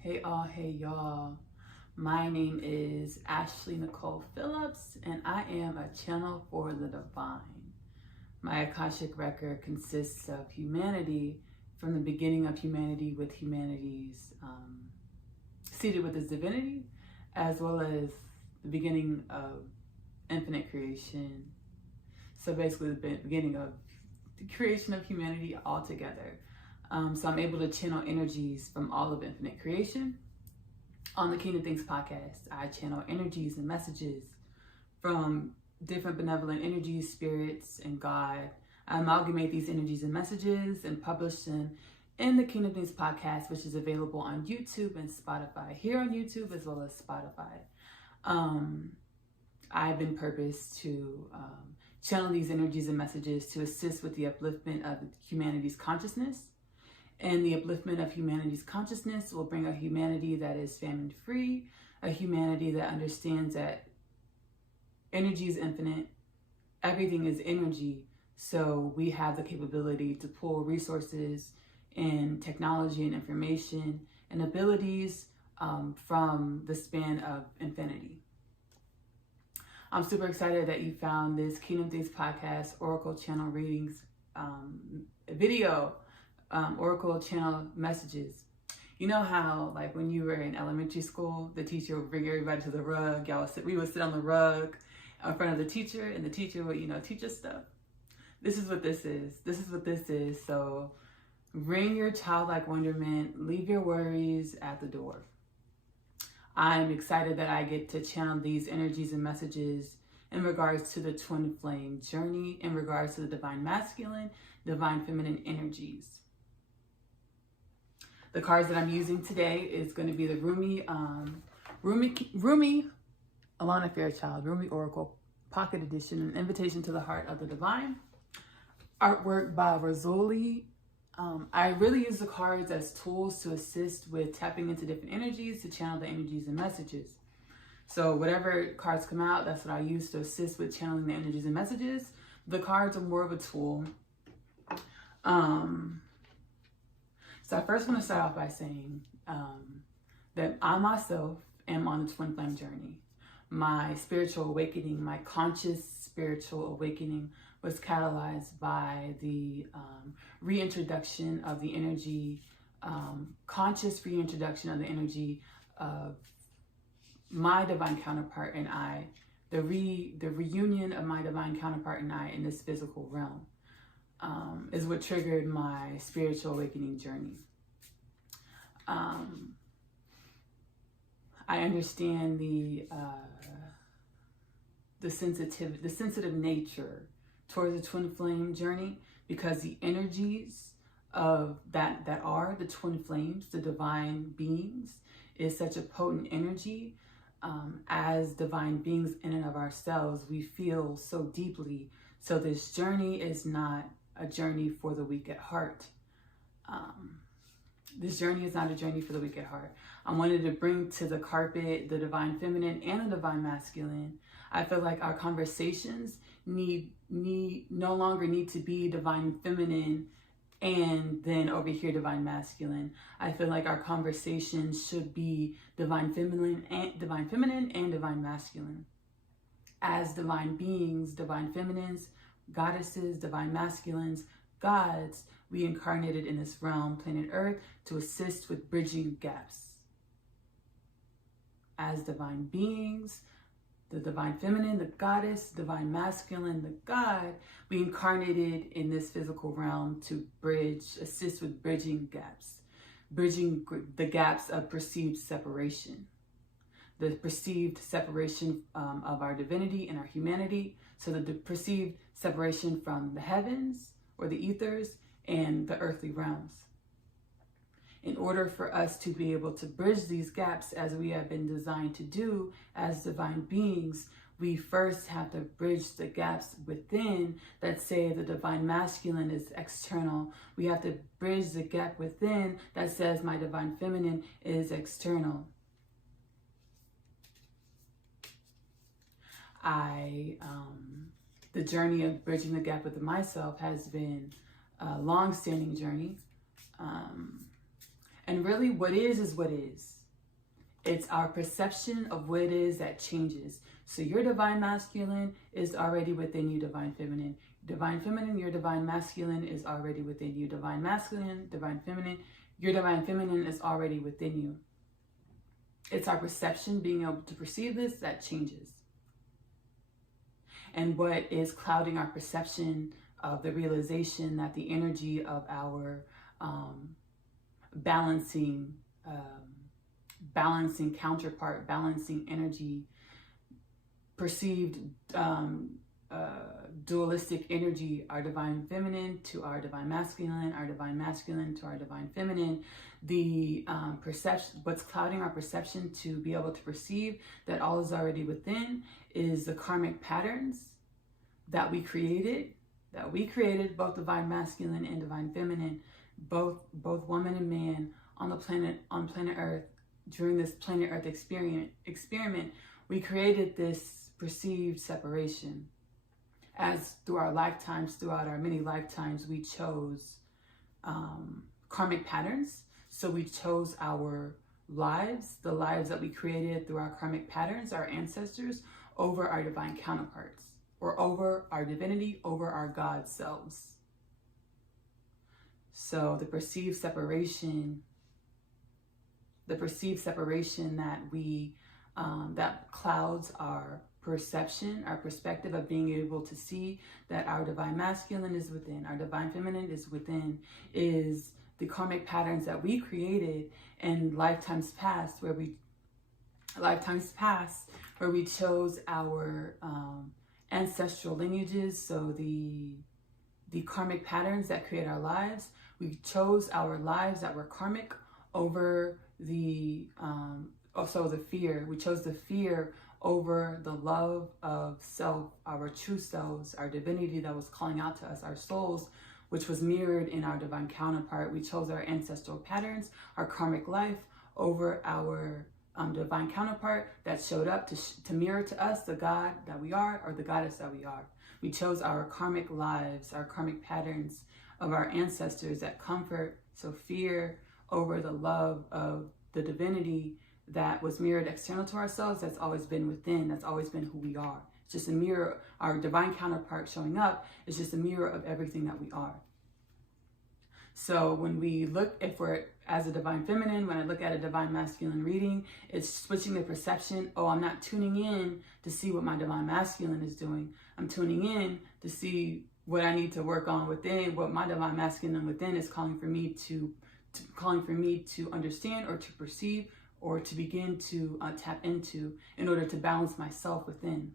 Hey all, hey y'all. My name is Ashley Nicole Phillips and I am a channel for the divine. My Akashic record consists of humanity from the beginning of humanity with humanity's seated with its divinity, as well as the beginning of infinite creation. So basically the beginning of the creation of humanity altogether. So I'm able to channel energies from all of infinite creation. On the Kingdom Things podcast, I channel energies and messages from different benevolent energies, spirits, and God. I amalgamate these energies and messages and publish them in the Kingdom Things podcast, which is available on YouTube and Spotify. Here on YouTube as well as Spotify. I've been purposed to channel these energies and messages to assist with the upliftment of humanity's consciousness. And the upliftment of humanity's consciousness will bring a humanity that is famine-free, a humanity that understands that energy is infinite, everything is energy, so we have the capability to pull resources and technology and information and abilities from the span of infinity. I'm super excited that you found this Kingdom Things podcast Oracle Channel Readings video. Oracle channel messages. You know how, like, when you were in elementary school, the teacher would bring everybody to the rug. We would sit on the rug in front of the teacher, and the teacher would, teach us stuff. This is what this is. This is what this is. So bring your childlike wonderment. Leave your worries at the door. I'm excited that I get to channel these energies and messages in regards to the twin flame journey, in regards to the divine masculine, divine feminine energies. The cards that I'm using today is going to be the Rumi Alana Fairchild, Rumi Oracle Pocket Edition, an invitation to the heart of the divine. Artwork by Rizzoli. I really use the cards as tools to assist with tapping into different energies, to channel the energies and messages. So whatever cards come out, that's what I use to assist with channeling the energies and messages. The cards are more of a tool. So I first want to start off by saying that I myself am on a twin flame journey. My spiritual awakening, my conscious spiritual awakening was catalyzed by the reintroduction of the energy, conscious reintroduction of the energy of my divine counterpart and I, the reunion of my divine counterpart and I in this physical realm. Is what triggered my spiritual awakening journey. I understand the sensitive nature towards the twin flame journey, because the energies of that are the twin flames, the divine beings, is such a potent energy. As divine beings in and of ourselves, we feel so deeply. So this journey is not a journey for the weak at heart. This journey is not a journey for the weak at heart. I wanted to bring to the carpet the divine feminine and the divine masculine. I feel like our conversations no longer need to be divine feminine and then over here divine masculine. I feel like our conversations should be divine feminine and divine masculine. As divine beings, divine feminines, goddesses, divine masculines, gods, we incarnated in this realm, planet Earth, to assist with bridging gaps. As divine beings, the divine feminine, the goddess, divine masculine, the god, we incarnated in this physical realm to assist with bridging the gaps of perceived separation. The perceived separation of our divinity and our humanity. So the perceived separation from the heavens or the ethers and the earthly realms. In order for us to be able to bridge these gaps as we have been designed to do as divine beings, we first have to bridge the gaps within that say the divine masculine is external. We have to bridge the gap within that says my divine feminine is external. The journey of bridging the gap within myself has been a long-standing journey. And really what is what is. It's our perception of what it is that changes. So your divine masculine is already within you, divine feminine. Divine feminine, your divine masculine is already within you. Divine masculine, divine feminine, your divine feminine is already within you. It's our perception, being able to perceive this, that changes. And what is clouding our perception of the realization that the energy of our balancing counterpart, balancing energy, perceived dualistic energy, our divine feminine to our divine masculine to our divine feminine, the perception, what's clouding our perception to be able to perceive that all is already within is the karmic patterns that we created, both divine masculine and divine feminine, both woman and man on planet Earth. During this planet Earth experiment, we created this perceived separation. As through our lifetimes, throughout our many lifetimes, we chose karmic patterns. So we chose our lives, the lives that we created through our karmic patterns, our ancestors, over our divine counterparts, or over our divinity, over our God selves. So the perceived separation that we that clouds our perception, our perspective of being able to see that our divine masculine is within, our divine feminine is within, is the karmic patterns that we created in lifetimes past, where we chose our ancestral lineages. So the karmic patterns that create our lives, we chose our lives that were karmic over the fear. We chose the fear over the love of self, our true selves, our divinity that was calling out to us, our souls, which was mirrored in our divine counterpart. We chose our ancestral patterns, our karmic life, over our divine counterpart that showed up to mirror to us the God that we are, or the goddess that we are. We chose our karmic lives, our karmic patterns of our ancestors that comfort, so fear over the love of the divinity that was mirrored external to ourselves, that's always been within, that's always been who we are. It's just a mirror. Our divine counterpart showing up is just a mirror of everything that we are. So when we look, if we're as a divine feminine, when I look at a divine masculine reading, it's switching the perception. Oh, I'm not tuning in to see what my divine masculine is doing. I'm tuning in to see what I need to work on within, what my divine masculine within is calling for me to understand or to perceive or to begin to tap into in order to balance myself within.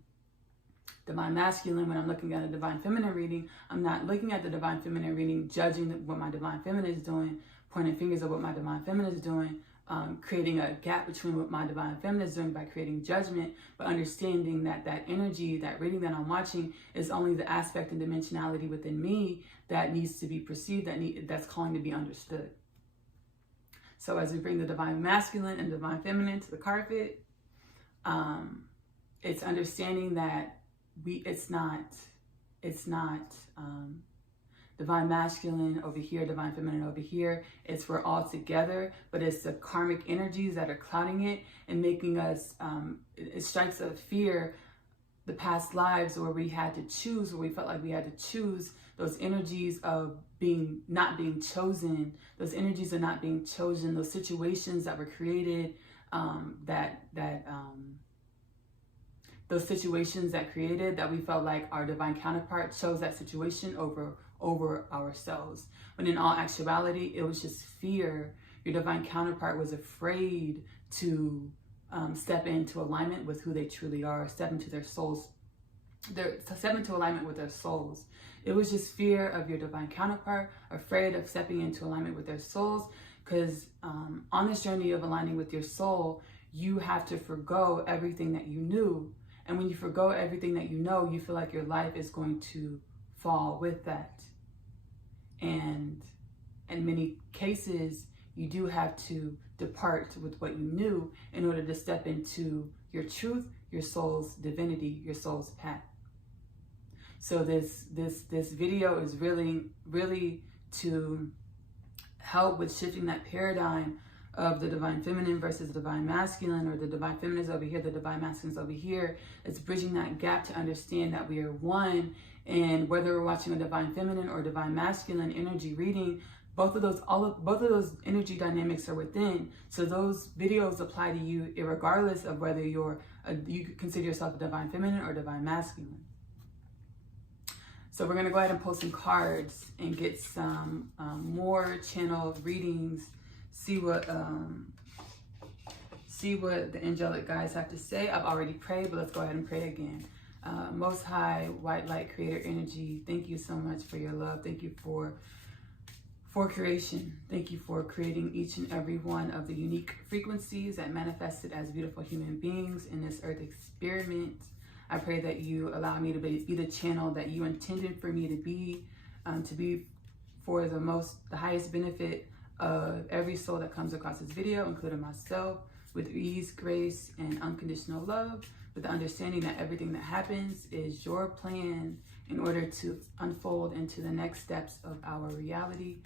Divine masculine, when I'm looking at a divine feminine reading, I'm not looking at the divine feminine reading, judging what my divine feminine is doing, pointing fingers at what my divine feminine is doing, creating a gap between what my divine feminine is doing by creating judgment, but understanding that that energy, that reading that I'm watching is only the aspect and dimensionality within me that needs to be perceived, that's calling to be understood. So as we bring the divine masculine and divine feminine to the carpet, it's understanding that it's not divine masculine over here, divine feminine over here. It's we're all together, but it's the karmic energies that are clouding it and making us, it strikes a fear, the past lives where we had to choose, where we felt like we had to choose, those energies of not being chosen, those energies of not being chosen, those situations that were created, those situations that created that we felt like our divine counterpart chose that situation over ourselves. When in all actuality, it was just fear. Your divine counterpart was afraid to step into alignment with who they truly are, step into their souls, step into alignment with their souls. It was just fear of your divine counterpart, afraid of stepping into alignment with their souls, because on this journey of aligning with your soul, you have to forgo everything that you knew. And when you forgo everything that you know, you feel like your life is going to fall with that. And in many cases, you do have to depart with what you knew in order to step into your truth, your soul's divinity, your soul's path. So this video is really to help with shifting that paradigm of the divine feminine versus the divine masculine, or the divine feminine is over here, the divine masculine is over here. It's bridging that gap to understand that we are one, and whether we're watching a divine feminine or divine masculine energy reading, both of those energy dynamics are within. So those videos apply to you regardless of whether you consider yourself a divine feminine or divine masculine. So we're going to go ahead and pull some cards and get some more channel readings. See what the angelic guides have to say. I've already prayed, but let's go ahead and pray again. Most High, White Light, Creator Energy, thank you so much for your love. Thank you for creation. Thank you for creating each and every one of the unique frequencies that manifested as beautiful human beings in this earth experiment. I pray that you allow me to be the channel that you intended for me to be for the highest benefit of every soul that comes across this video, including myself, with ease, grace, and unconditional love, with the understanding that everything that happens is your plan in order to unfold into the next steps of our reality.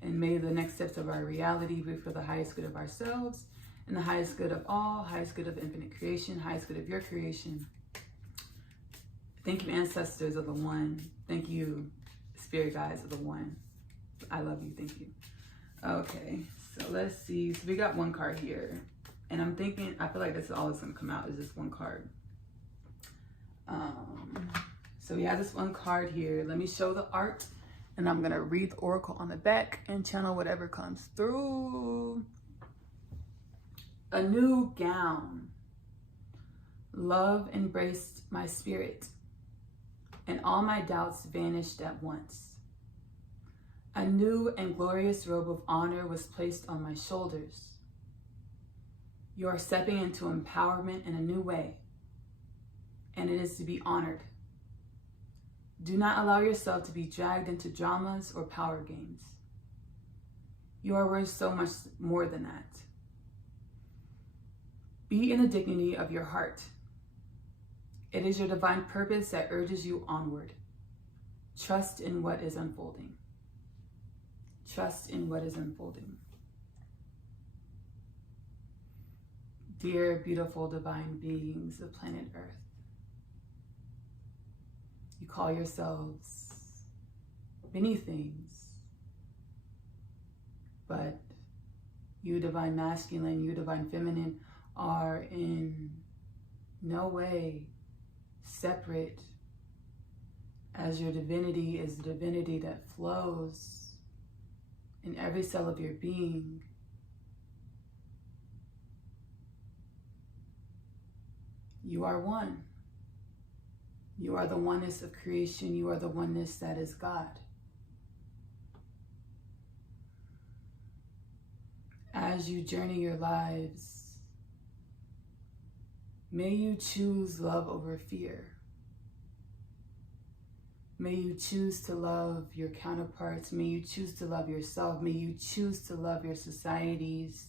And may the next steps of our reality be for the highest good of ourselves and the highest good of all, highest good of infinite creation, highest good of your creation. Thank you, ancestors of the one. Thank you, spirit guides of the one. I love you. Thank you. Okay, so let's see. So we got one card here. And I'm thinking, I feel like this is all that's going to come out is this one card. So we have this one card here. Let me show the art. And I'm going to read the oracle on the back and channel whatever comes through. A new gown. Love embraced my spirit, and all my doubts vanished at once. A new and glorious robe of honor was placed on my shoulders. You are stepping into empowerment in a new way, and it is to be honored. Do not allow yourself to be dragged into dramas or power games. You are worth so much more than that. Be in the dignity of your heart. It is your divine purpose that urges you onward. Trust in what is unfolding. Trust in what is unfolding. Dear beautiful divine beings of planet Earth, you call yourselves many things, but you divine masculine, you divine feminine are in no way separate, as your divinity is the divinity that flows in every cell of your being. You are one. You are the oneness of creation. You are the oneness that is God. As you journey your lives, may you choose love over fear. May you choose to love your counterparts. May you choose to love yourself. May you choose to love your societies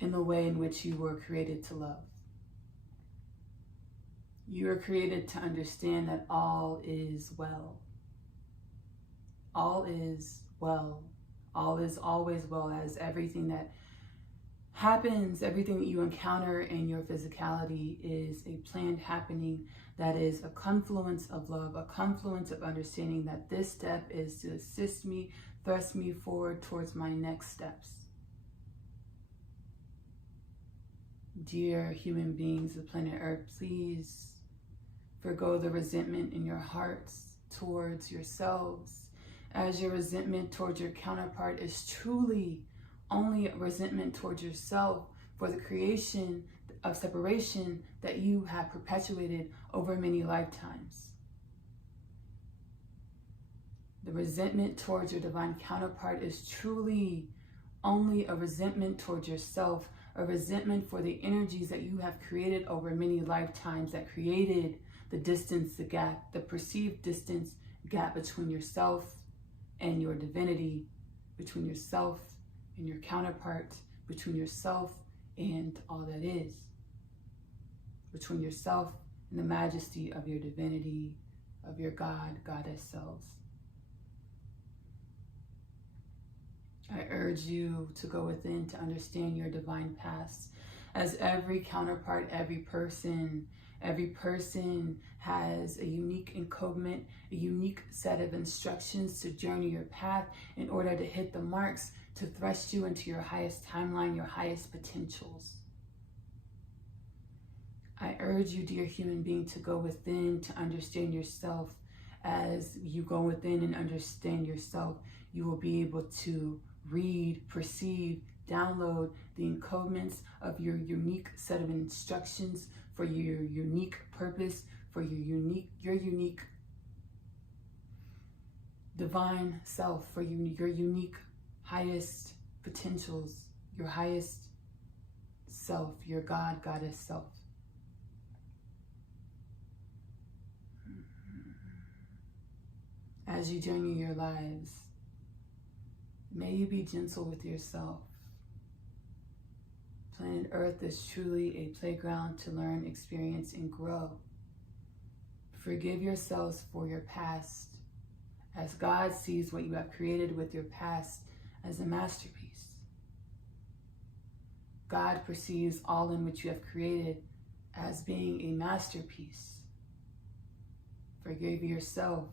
in the way in which you were created to love. You were created to understand that all is well. All is well. All is always well, as everything that happens, everything that you encounter in your physicality is a planned happening that is a confluence of love, a confluence of understanding that this step is to assist me, thrust me forward towards my next steps. Dear human beings of planet Earth, please forgo the resentment in your hearts towards yourselves, as your resentment towards your counterpart is truly only a resentment towards yourself for the creation of separation that you have perpetuated over many lifetimes. The resentment towards your divine counterpart is truly only a resentment towards yourself, a resentment for the energies that you have created over many lifetimes that created the distance, the gap, the perceived distance gap between yourself and your divinity, between yourself and your counterpart, between yourself and all that is, between yourself and the majesty of your divinity, of your God, goddess selves. I urge you to go within to understand your divine past. As every counterpart, every person has a unique encodement, a unique set of instructions to journey your path in order to hit the marks, to thrust you into your highest timeline, your highest potentials. I urge you, dear human being, to go within to understand yourself. As you go within and understand yourself, you will be able to read, perceive, download the encodements of your unique set of instructions for your unique purpose, for your unique divine self, for your unique highest potentials, your highest self, your God, goddess self. As you journey your lives, may you be gentle with yourself. Planet Earth is truly a playground to learn, experience, and grow. Forgive yourselves for your past, as God sees what you have created with your past as a masterpiece. God perceives all in which you have created as being a masterpiece. Forgive yourself,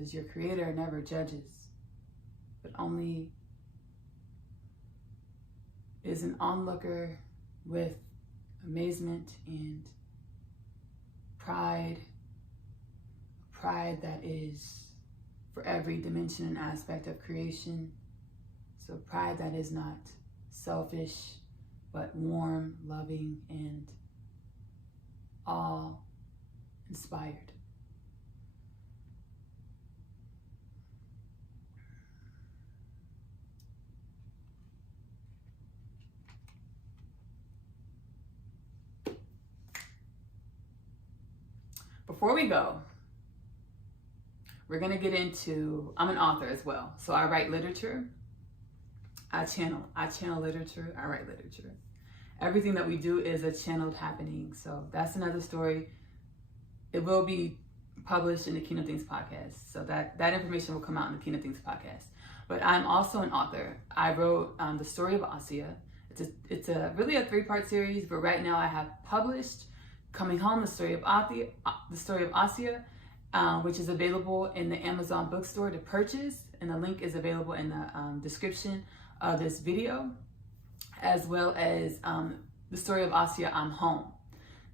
as your Creator never judges, but only is an onlooker with amazement and pride that is for every dimension and aspect of creation. So pride that is not selfish, but warm, loving, and awe-inspired. Before we go, we're going to get into, I'm an author as well. So I write literature. I channel literature. I write literature. Everything that we do is a channeled happening. So that's another story. It will be published in the Kingdom Things podcast. So that information will come out in the Kingdom Things podcast. But I'm also an author. I wrote The Story of Asya. It's really a 3-part series, but right now I have published Coming Home, The Story of Asya, which is available in the Amazon bookstore to purchase, and the link is available in the description of this video, as well as The Story of Asya, I'm Home.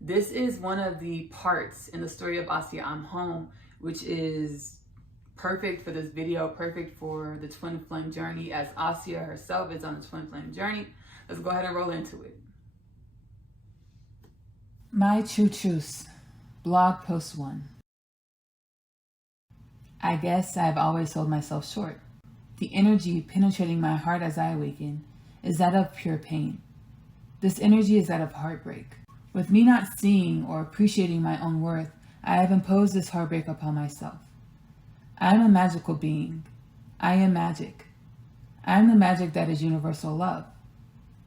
This is one of the parts in The Story of Asya, I'm Home, which is perfect for this video, perfect for the twin flame journey, as Asya herself is on the twin flame journey. Let's go ahead and roll into it. My True Truths, blog post 1. I guess I've always sold myself short. The energy penetrating my heart as I awaken is that of pure pain. This energy is that of heartbreak. With me not seeing or appreciating my own worth, I have imposed this heartbreak upon myself. I am a magical being. I am magic. I am the magic that is universal love.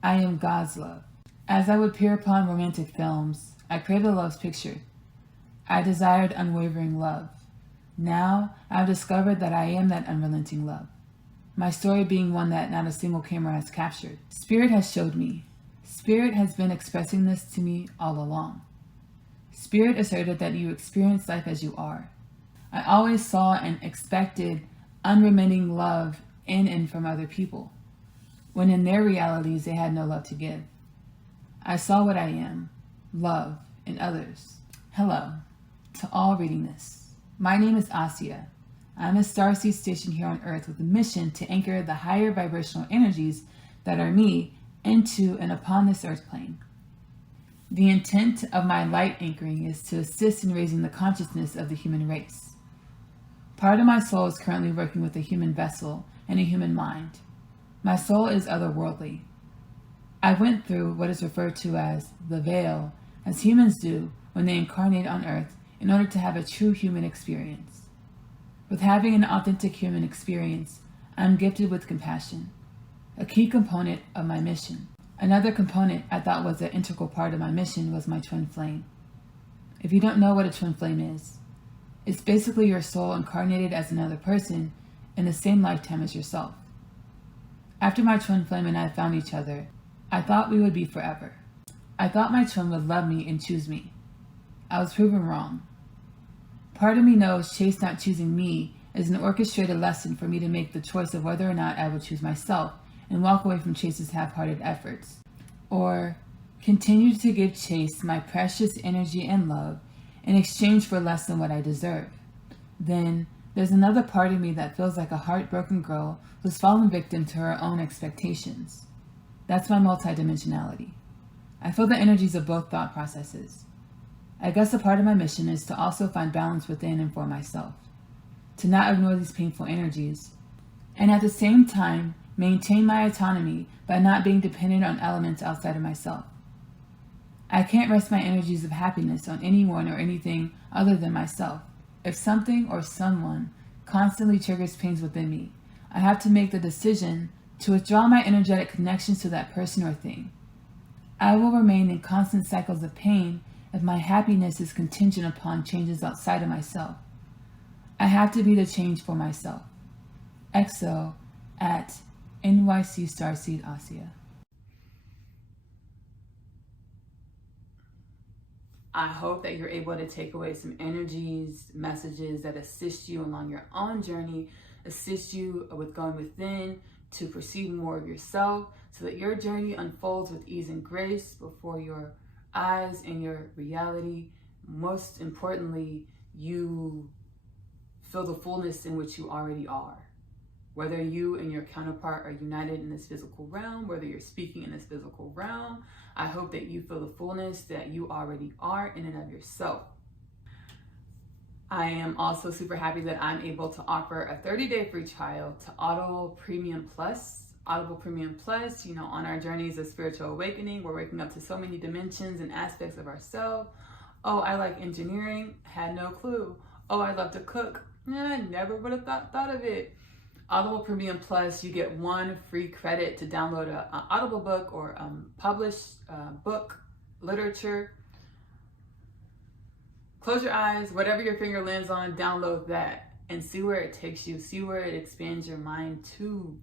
I am God's love. As I would peer upon romantic films, I craved a love's picture. I desired unwavering love. Now I've discovered that I am that unrelenting love. My story being one that not a single camera has captured. Spirit has showed me. Spirit has been expressing this to me all along. Spirit asserted that you experience life as you are. I always saw and expected unremitting love in and from other people, when in their realities they had no love to give. I saw what I am, love, in others. Hello, to all reading this. My name is Asya. I'm a starseed stationed here on Earth with a mission to anchor the higher vibrational energies that are me into and upon this Earth plane. The intent of my light anchoring is to assist in raising the consciousness of the human race. Part of my soul is currently working with a human vessel and a human mind. My soul is otherworldly. I went through what is referred to as the veil, as humans do when they incarnate on Earth in order to have a true human experience. With having an authentic human experience, I am gifted with compassion, a key component of my mission. Another component I thought was an integral part of my mission was my twin flame. If you don't know what a twin flame is, it's basically your soul incarnated as another person in the same lifetime as yourself. After my twin flame and I found each other, I thought we would be forever. I thought my twin would love me and choose me. I was proven wrong. Part of me knows Chase not choosing me is an orchestrated lesson for me to make the choice of whether or not I will choose myself and walk away from Chase's half-hearted efforts, or continue to give Chase my precious energy and love in exchange for less than what I deserve. Then there's another part of me that feels like a heartbroken girl who's fallen victim to her own expectations. That's my multidimensionality. I feel the energies of both thought processes. I guess a part of my mission is to also find balance within and for myself, to not ignore these painful energies, and at the same time maintain my autonomy by not being dependent on elements outside of myself. I can't rest my energies of happiness on anyone or anything other than myself. If something or someone constantly triggers pains within me, I have to make the decision to withdraw my energetic connections to that person or thing. I will remain in constant cycles of pain if my happiness is contingent upon changes outside of myself. I have to be the change for myself. EXO at NYC Starseed Asia. I hope that you're able to take away some energies, messages that assist you along your own journey, assist you with going within to perceive more of yourself so that your journey unfolds with ease and grace before your eyes and your reality. Most importantly, you feel the fullness in which you already are. Whether you and your counterpart are united in this physical realm, whether you're speaking in this physical realm, I hope that you feel the fullness that you already are in and of yourself. I am also super happy that I'm able to offer a 30-day free trial to Audible Premium Plus. Audible Premium Plus, on our journeys of spiritual awakening, we're waking up to so many dimensions and aspects of ourselves. Oh, I like engineering, had no clue. Oh, I love to cook, never would have thought of it. Audible Premium Plus, you get 1 free credit to download an Audible book or published book, literature. Close your eyes, whatever your finger lands on, download that and see where it takes you, see where it expands your mind to.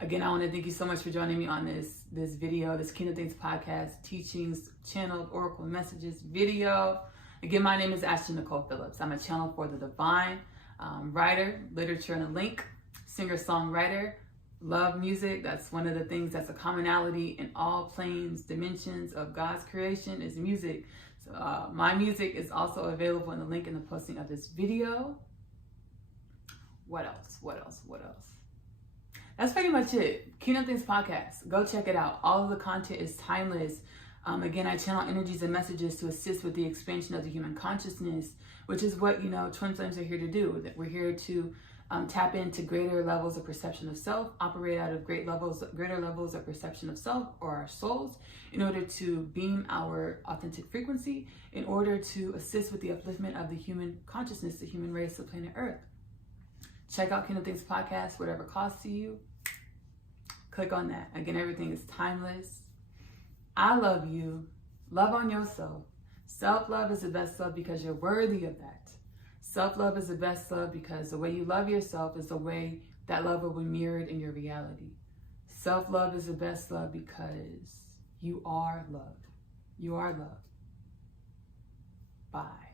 Again, I want to thank you so much for joining me on this video, this Kingdom Things podcast, teachings, channeled oracle messages video. Again, my name is Ashley Nicole Phillips. I'm a channel for the divine. Writer, literature and a link, singer-songwriter, love music. That's one of the things that's a commonality in all planes, dimensions of God's creation is music. So my music is also available in the link in the posting of this video. What else? That's pretty much it. Kingdom Things podcast. Go check it out. All of the content is timeless. Again, I channel energies and messages to assist with the expansion of the human consciousness, which is what, twin flames are here to do. That we're here to tap into greater levels of perception of self, operate out of greater levels of perception of self or our souls in order to beam our authentic frequency, in order to assist with the upliftment of the human consciousness, the human race of planet Earth. Check out Kingdom Things podcast, whatever costs to you. Click on that. Again, everything is timeless. I love you. Love on yourself. Self-love is the best love because you're worthy of that. Self-love is the best love because the way you love yourself is the way that love will be mirrored in your reality. Self-love is the best love because you are loved. You are loved. Bye.